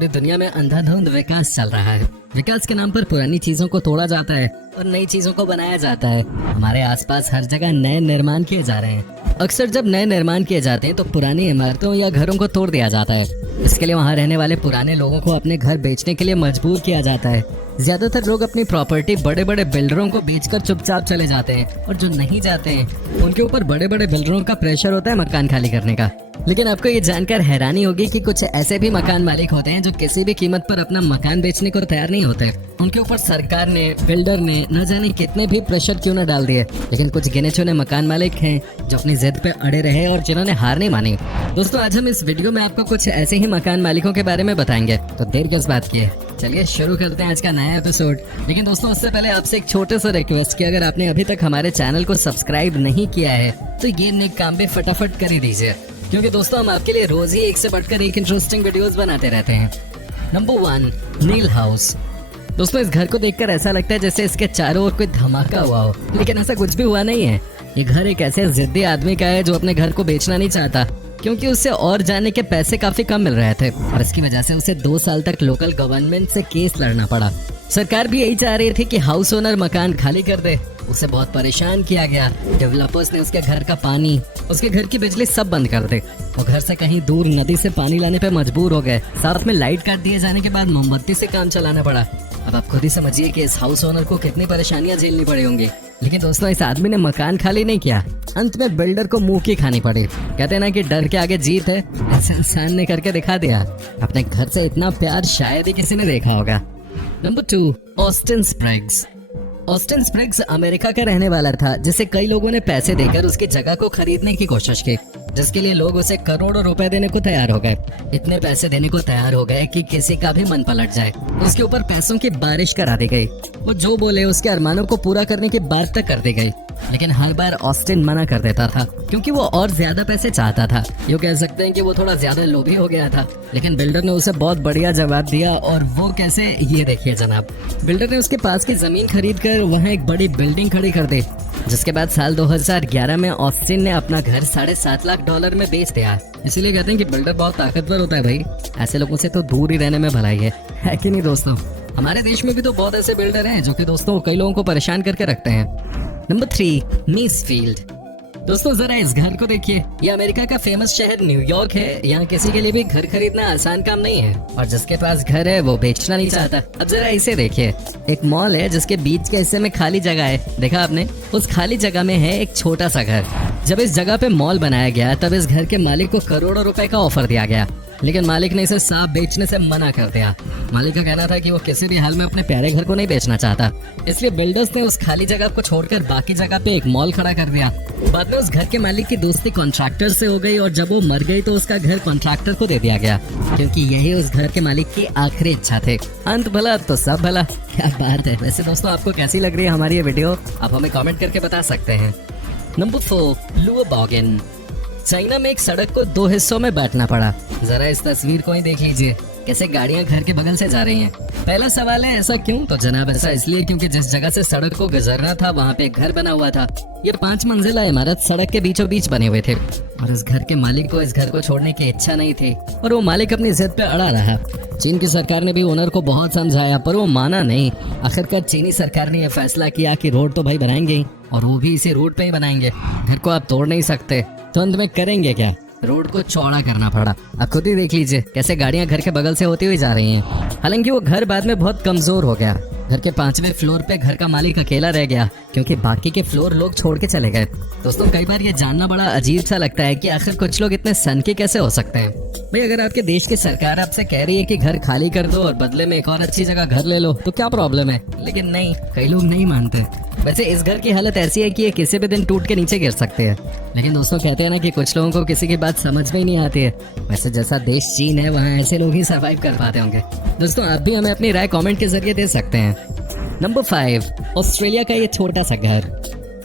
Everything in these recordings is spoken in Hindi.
पूरी दुनिया में अंधाधुंध विकास चल रहा है। विकास के नाम पर पुरानी चीजों को तोड़ा जाता है और नई चीजों को बनाया जाता है। हमारे आसपास हर जगह नए निर्माण किए जा रहे हैं। अक्सर जब नए निर्माण किए जाते हैं तो पुरानी इमारतों या घरों को तोड़ दिया जाता है। इसके लिए वहाँ रहने वाले पुराने लोगों को अपने घर बेचने के लिए मजबूर किया जाता है। ज्यादातर लोग अपनी प्रॉपर्टी बड़े बड़े बिल्डरों को बेचकर चुपचाप चले जाते हैं और जो नहीं जाते हैं उनके ऊपर बड़े बड़े बिल्डरों का प्रेशर होता है मकान खाली करने का। लेकिन आपको ये जानकर हैरानी होगी कि कुछ ऐसे भी मकान मालिक होते हैं जो किसी भी कीमत पर अपना मकान बेचने को तैयार नहीं होते। उनके ऊपर सरकार ने, बिल्डर ने न जाने कितने भी प्रेशर क्यों न डाल दिए, लेकिन कुछ गिने चुने मकान मालिक हैं जो अपनी जिद पे अड़े रहे और जिन्होंने हार नहीं मानी। दोस्तों, आज हम इस वीडियो में आपको कुछ ऐसे ही मकान मालिकों के बारे में बताएंगे, तो देर किस बात की है, चलिए शुरू करते हैं आज का नया एपिसोड। लेकिन दोस्तों, उससे पहले आपसे एक छोटा सा रिक्वेस्ट कि अगर आपने अभी तक हमारे चैनल को सब्सक्राइब नहीं किया है तो ये नेक काम भी फटाफट कर ही दीजिए, क्योंकि दोस्तों हम आपके लिए रोज ही एक से बढ़कर एक इंटरेस्टिंग वीडियोस बनाते रहते हैं। नंबर 1, नील हाउस। दोस्तों, इस घर को देखकर ऐसा लगता है जैसे इसके चारों ओर कोई धमाका हुआ हो, लेकिन ऐसा कुछ भी हुआ नहीं है। ये घर एक ऐसे जिद्दी आदमी का है जो अपने घर को बेचना नहीं चाहता, क्योंकि उससे और जाने के पैसे काफी कम मिल रहे थे और इसकी वजह से उसे 2 साल तक लोकल गवर्नमेंट से केस लड़ना पड़ा। सरकार भी यही चाह रही थी कि हाउस ओनर मकान खाली कर दे। उसे बहुत परेशान किया गया। डेवलपर्स ने उसके घर का पानी, उसके घर की बिजली सब बंद कर दे। वो घर से कहीं दूर नदी से पानी लाने पे मजबूर हो गए। साथ में लाइट काट दिए जाने के बाद मोमबत्ती से काम चलाना पड़ा। अब आप खुद ही समझिए कि इस हाउस ओनर को कितनी परेशानियां झेलनी पड़ी होंगी। लेकिन दोस्तों, इस आदमी ने मकान खाली नहीं किया, अंत में बिल्डर को मुंह की खानी पड़ी। कहते हैं ना कि डर के आगे जीत है, इस इंसान ने करके दिखा दिया। अपने घर से इतना प्यार शायद ही किसी ने देखा होगा। Number 2, Austin Spriggs. Austin Spriggs America का रहने वाला था, जिसे कई लोगों ने पैसे देकर उसकी जगह को खरीदने की कोशिश की, जिसके लिए लोग उसे करोड़ों रुपए देने को तैयार हो गए। इतने पैसे देने को तैयार हो गए कि किसी का भी मन पलट जाए। उसके ऊपर पैसों की बारिश करा दी गई। वो जो बोले उसके अरमानों को पूरा करने की बात तक कर दी गई, लेकिन हर बार ऑस्टिन मना कर देता था, क्योंकि वो और ज्यादा पैसे चाहता था। यूँ कह सकते हैं कि वो थोड़ा ज्यादा लोभी हो गया था। लेकिन बिल्डर ने उसे बहुत बढ़िया जवाब दिया, और वो कैसे, ये देखिए जनाब। बिल्डर ने उसके पास की जमीन खरीद कर वहाँ एक बड़ी बिल्डिंग खड़ी कर दी, जिसके बाद साल 2011 में ऑस्टिन ने अपना घर $7.5 लाख में बेच दिया। इसीलिए कहते हैं कि बिल्डर बहुत ताकतवर होता है भाई। ऐसे लोगों से तो दूर ही रहने में भलाई है कि नहीं दोस्तों? हमारे देश में भी तो बहुत ऐसे बिल्डर हैं जो कि दोस्तों कई लोगों को परेशान करके रखते हैं। नंबर 3, मीसफील्ड। दोस्तों, जरा इस घर को देखिए। ये अमेरिका का फेमस शहर न्यूयॉर्क है। यहाँ किसी के लिए भी घर खरीदना आसान काम नहीं है, और जिसके पास घर है वो बेचना नहीं चाहता। अब जरा इसे देखिए। एक मॉल है जिसके बीच के हिस्से में खाली जगह है, देखा आपने? उस खाली जगह में है एक छोटा सा घर। जब इस जगह पे मॉल बनाया गया तब इस घर के मालिक को करोड़ों रुपए का ऑफर दिया गया, लेकिन मालिक ने इसे साफ बेचने से मना कर दिया। मालिक का कहना था कि वो किसी भी हाल में अपने प्यारे घर को नहीं बेचना चाहता। इसलिए बिल्डर्स ने उस खाली जगह को छोड़कर बाकी जगह पे एक मॉल खड़ा कर दिया। बाद में उस घर के मालिक की दोस्ती कॉन्ट्रैक्टर से हो गई, और जब वो मर गई तो उसका घर कॉन्ट्रैक्टर को दे दिया गया, क्योंकि यही उस घर के मालिक की आखिरी इच्छा थे। अंत भला तो सब भला। क्या बात है। वैसे दोस्तों, आपको कैसी लग रही है हमारी ये वीडियो? आप हमें कमेंट करके बता सकते हैं। नंबर 4, लुअबॉगन। चाइना में एक सड़क को 2 हिस्सों में बांटना पड़ा। जरा इस तस्वीर को ही देख लीजिए, कैसे गाड़ियां घर के बगल से जा रही हैं। पहला सवाल है, ऐसा क्यों? तो जनाब, ऐसा इसलिए क्योंकि जिस जगह से सड़क को गुजरना था वहाँ पे एक घर बना हुआ था। ये 5 मंजिला इमारत सड़क के बीचों बीच बने हुए थे, और इस घर के मालिक को इस घर को छोड़ने की इच्छा नहीं थी, और वो मालिक अपनी जिद पे अड़ा रहा। चीन की सरकार ने भी ओनर को बहुत समझाया, पर वो माना नहीं। आखिरकार चीनी सरकार ने यह फैसला किया कि रोड तो भाई बनाएंगे ही, और वो भी इसी रोड पे ही बनाएंगे। घर को आप तोड़ नहीं सकते, तो अंत में करेंगे क्या? रोड को चौड़ा करना पड़ा। आप खुद ही देख लीजिए कैसे गाड़ियां घर के बगल से होती हुई जा रही हैं। हालांकि वो घर बाद में बहुत कमजोर हो गया। घर के 5वें फ्लोर पे घर का मालिक अकेला रह गया, क्योंकि बाकी के फ्लोर लोग छोड़ के चले गए। दोस्तों, कई बार ये जानना बड़ा अजीब सा लगता है कि आखिर कुछ लोग इतने सनकी कैसे हो सकते हैं। भाई, अगर आपके देश की सरकार आपसे कह रही है कि घर खाली कर दो और बदले में एक और अच्छी जगह घर ले लो, तो क्या प्रॉब्लम है? लेकिन नहीं, कई लोग नहीं मानते। वैसे इस घर की हालत ऐसी है कि ये किसी भी दिन टूट के नीचे गिर सकते हैं। लेकिन दोस्तों, कहते हैं ना कि कुछ लोगों को किसी की बात समझ में ही नहीं आती है। वैसे जैसा देश चीन है, वहाँ ऐसे लोग ही सर्वाइव कर पाते होंगे। दोस्तों, आप भी हमें अपनी राय कमेंट के जरिए दे सकते हैं। नंबर 5, ऑस्ट्रेलिया का ये छोटा सा घर।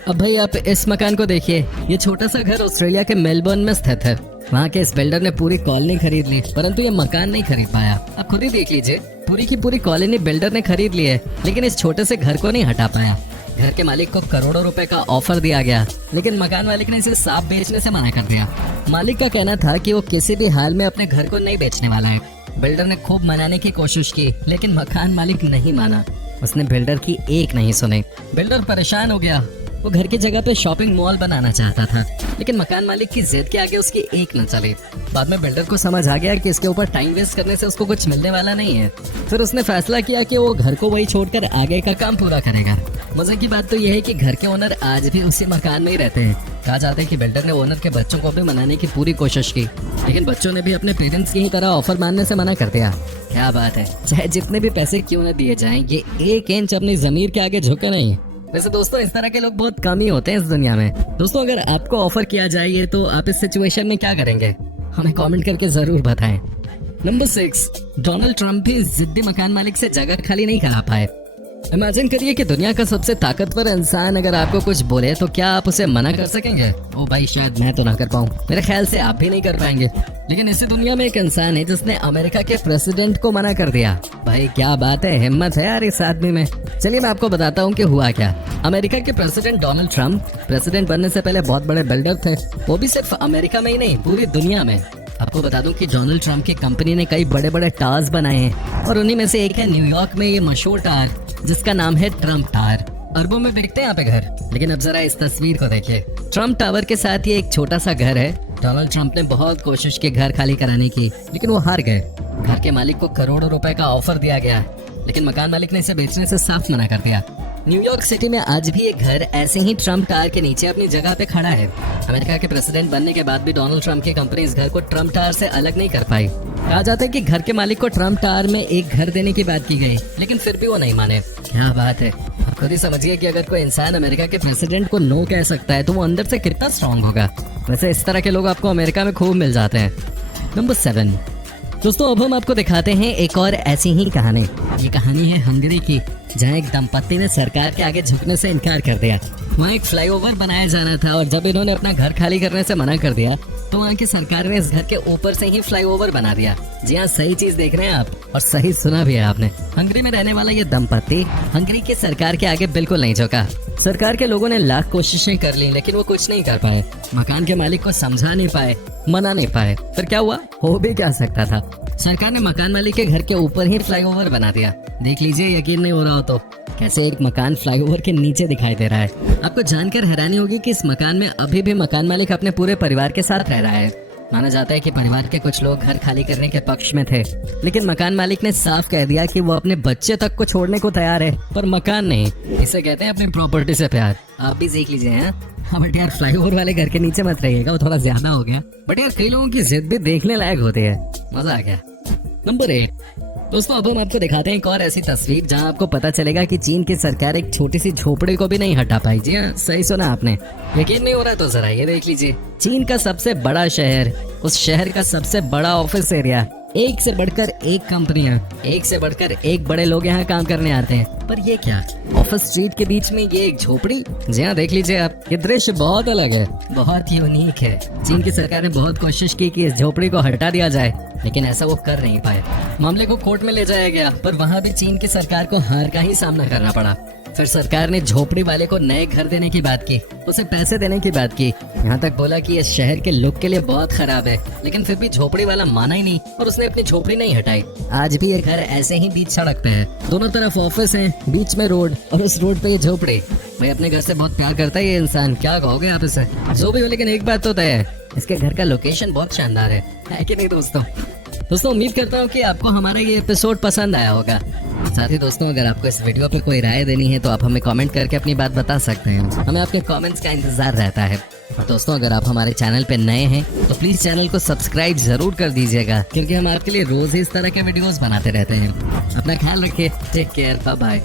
अब भाई आप इस मकान को देखिए। ये छोटा सा घर ऑस्ट्रेलिया के मेलबर्न में स्थित है। वहाँ के इस बिल्डर ने पूरी कॉलोनी खरीद ली, परंतु ये मकान नहीं खरीद पाया। आप खुद ही देख लीजिए, पूरी की पूरी कॉलोनी बिल्डर ने खरीद ली है, लेकिन इस छोटे से घर को नहीं हटा पाया। घर के मालिक को करोड़ों रुपए का ऑफर दिया गया, लेकिन मकान मालिक ने इसे साफ बेचने से मना कर दिया। मालिक का कहना था कि वो किसी भी हाल में अपने घर को नहीं बेचने वाला है। बिल्डर ने खूब मनाने की कोशिश की, लेकिन मकान मालिक नहीं माना। उसने बिल्डर की एक नहीं सुनी। बिल्डर परेशान हो गया। वो घर की जगह पे शॉपिंग मॉल बनाना चाहता था, लेकिन मकान मालिक की जिद के आगे उसकी एक न चली। बाद में बिल्डर को समझ आ गया कि इसके ऊपर टाइम वेस्ट करने से उसको कुछ मिलने वाला नहीं है। फिर उसने फैसला किया कि वो घर को वही छोड़कर आगे का काम पूरा करेगा। मजे की बात तो यह है कि घर के ओनर आज भी उसी मकान में ही रहते हैं। कहा जाता है कि बिल्डर ने ओनर के बच्चों को भी मनाने की पूरी कोशिश की, लेकिन बच्चों ने भी अपने पेरेंट्स की ही तरह ऑफर मानने से मना कर दिया। क्या बात है, चाहे जितने भी पैसे क्यों न दिए जाएं, ये 1 इंच अपनी जमीर के आगे झुके नहीं। वैसे दोस्तों, इस तरह के लोग बहुत कम ही होते हैं इस दुनिया में। दोस्तों, अगर आपको ऑफर किया जाए तो आप इस सिचुएशन में क्या करेंगे? हमें कमेंट करके जरूर बताएं। नंबर 6, डोनाल्ड ट्रंप भी जिद्दी मकान मालिक से जगह खाली नहीं करा पाए। इमेजिन करिए कि दुनिया का सबसे ताकतवर इंसान अगर आपको कुछ बोले तो क्या आप उसे मना कर सकेंगे? ओ भाई, शायद मैं तो ना कर पाऊँ, मेरे ख्याल से आप भी नहीं कर पाएंगे। लेकिन इसी दुनिया में एक इंसान है जिसने अमेरिका के प्रेसिडेंट को मना कर दिया। भाई क्या बात है, हिम्मत है यार इस आदमी में। चलिए मैं आपको बताता हूँ कि हुआ क्या। अमेरिका के प्रेसिडेंट डोनाल्ड ट्रंप प्रेसिडेंट बनने से पहले बहुत बड़े बिल्डर थे, वो भी सिर्फ अमेरिका में ही नहीं, पूरी दुनिया में। आपको बता दूं कि डोनाल्ड ट्रंप की कंपनी ने कई बड़े बड़े टावर्स बनाए हैं, और उन्हीं में से एक है न्यूयॉर्क में ये मशहूर टावर जिसका नाम है ट्रंप टावर। अरबों में बिकते हैं यहाँ पे घर। लेकिन अब जरा इस तस्वीर को देखिए। ट्रंप टावर के साथ ये एक छोटा सा घर है। डोनाल्ड ट्रंप ने बहुत कोशिश की घर खाली कराने की, लेकिन वो हार गए। घर के मालिक को करोड़ों रुपए का ऑफर दिया गया, लेकिन मकान मालिक ने इसे बेचने से साफ मना कर दिया। न्यूयॉर्क सिटी में आज भी एक घर ऐसे ही ट्रंप टावर के नीचे अपनी जगह पे खड़ा है। अमेरिका के प्रेसिडेंट बनने के बाद भी डोनाल्ड ट्रंप की कंपनी इस घर को ट्रंप टावर से अलग नहीं कर पाई। कहा जाता है कि घर के मालिक को ट्रंप टावर में एक घर देने की बात की गई, लेकिन फिर भी वो नहीं माने। क्या बात है, आप खुद ही समझिए कि अगर कोई इंसान अमेरिका के प्रेसिडेंट को नो कह सकता है तो वो अंदर से कितना स्ट्रांग होगा। वैसे इस तरह के लोग आपको अमेरिका में खूब मिल जाते हैं। नंबर 7, दोस्तों अब हम आपको दिखाते हैं एक और ऐसी ही कहानी। ये कहानी है हंगरी की, जहाँ एक दंपत्ति ने सरकार के आगे झुकने से इनकार कर दिया। वहाँ एक फ्लाईओवर बनाया जाना था, और जब इन्होंने अपना घर खाली करने से मना कर दिया तो वहाँ की सरकार ने इस घर के ऊपर से ही फ्लाईओवर बना दिया। जी हाँ, सही चीज देख रहे हैं आप, और सही सुना भी है आपने। हंगरी में रहने वाला ये दंपत्ति हंगरी की सरकार के आगे बिल्कुल नहीं झुका। सरकार के लोगों ने लाख कोशिशें कर ली, लेकिन वो कुछ नहीं कर पाए। मकान के मालिक को समझा नहीं पाए, मना नहीं पाए। फिर क्या हुआ? हो भी क्या सकता था, सरकार ने मकान मालिक के घर के ऊपर ही फ्लाईओवर बना दिया। देख लीजिए, यकीन नहीं हो रहा हो तो कैसे एक मकान फ्लाईओवर के नीचे दिखाई दे रहा है। आपको जानकर हैरानी होगी कि इस मकान में अभी भी मकान मालिक अपने पूरे परिवार के साथ रह रहा है। माना जाता है कि परिवार के कुछ लोग घर खाली करने के पक्ष में थे, लेकिन मकान मालिक ने साफ कह दिया कि वो अपने बच्चे तक को छोड़ने को तैयार है, पर मकान नहीं। इसे कहते हैं अपनी प्रॉपर्टी से प्यार। आप भी देख लीजिए। हाँ बट यार, फ्लाईओवर वाले घर के नीचे मत रहिएगा, वो थोड़ा ज्यादा हो गया। बट यार, कई लोगों की जिद भी देखने लायक होती है, मजा आ गया। नंबर 8, दोस्तों अब हम आपको दिखाते हैं एक और ऐसी तस्वीर जहां आपको पता चलेगा कि चीन की सरकार एक छोटी सी झोपड़ी को भी नहीं हटा पाई। जी हाँ, सही सुना आपने। यकीन नहीं हो रहा तो जरा ये देख लीजिए। चीन का सबसे बड़ा शहर, उस शहर का सबसे बड़ा ऑफिस एरिया, एक से बढ़कर एक कंपनियां, एक से बढ़कर एक बड़े लोग यहाँ काम करने आते हैं। पर ये क्या, ऑफिस स्ट्रीट के बीच में ये एक झोपड़ी? जी हाँ, देख लीजिए आप, ये दृश्य बहुत अलग है, बहुत यूनिक है। चीन की सरकार ने बहुत कोशिश की कि इस झोपड़ी को हटा दिया जाए, लेकिन ऐसा वो कर नहीं पाए। मामले को कोर्ट में ले जाया गया, पर वहाँ भी चीन की सरकार को हार का ही सामना करना पड़ा। फिर सरकार ने झोपड़ी वाले को नए घर देने की बात की, उसे पैसे देने की बात की, यहाँ तक बोला कि इस शहर के लुक के लिए बहुत खराब है, लेकिन फिर भी झोपड़ी वाला माना ही नहीं, और उसने अपनी झोपड़ी नहीं हटाई। आज भी ये घर ऐसे ही बीच सड़क पे है, दोनों तरफ ऑफिस है, बीच में रोड, और उस रोड पे ये झोपड़ी। भाई अपने घर से बहुत प्यार करता है ये इंसान, क्या कहोगे आप इसे? जो भी हो, लेकिन एक बात तो तय है, इसके घर का लोकेशन बहुत शानदार है कि नहीं दोस्तों? उम्मीद करता हूँ कि आपको हमारा ये एपिसोड पसंद आया होगा। साथ ही दोस्तों, अगर आपको इस वीडियो पे कोई राय देनी है तो आप हमें कमेंट करके अपनी बात बता सकते हैं। हमें आपके कमेंट्स का इंतजार रहता है। और दोस्तों, अगर आप हमारे चैनल पे नए हैं तो प्लीज चैनल को सब्सक्राइब जरूर कर दीजिएगा, क्योंकि हम आपके लिए रोज ही इस तरह के वीडियोस बनाते रहते हैं। अपना ख्याल रखिए, टेक केयर, बाय बाय।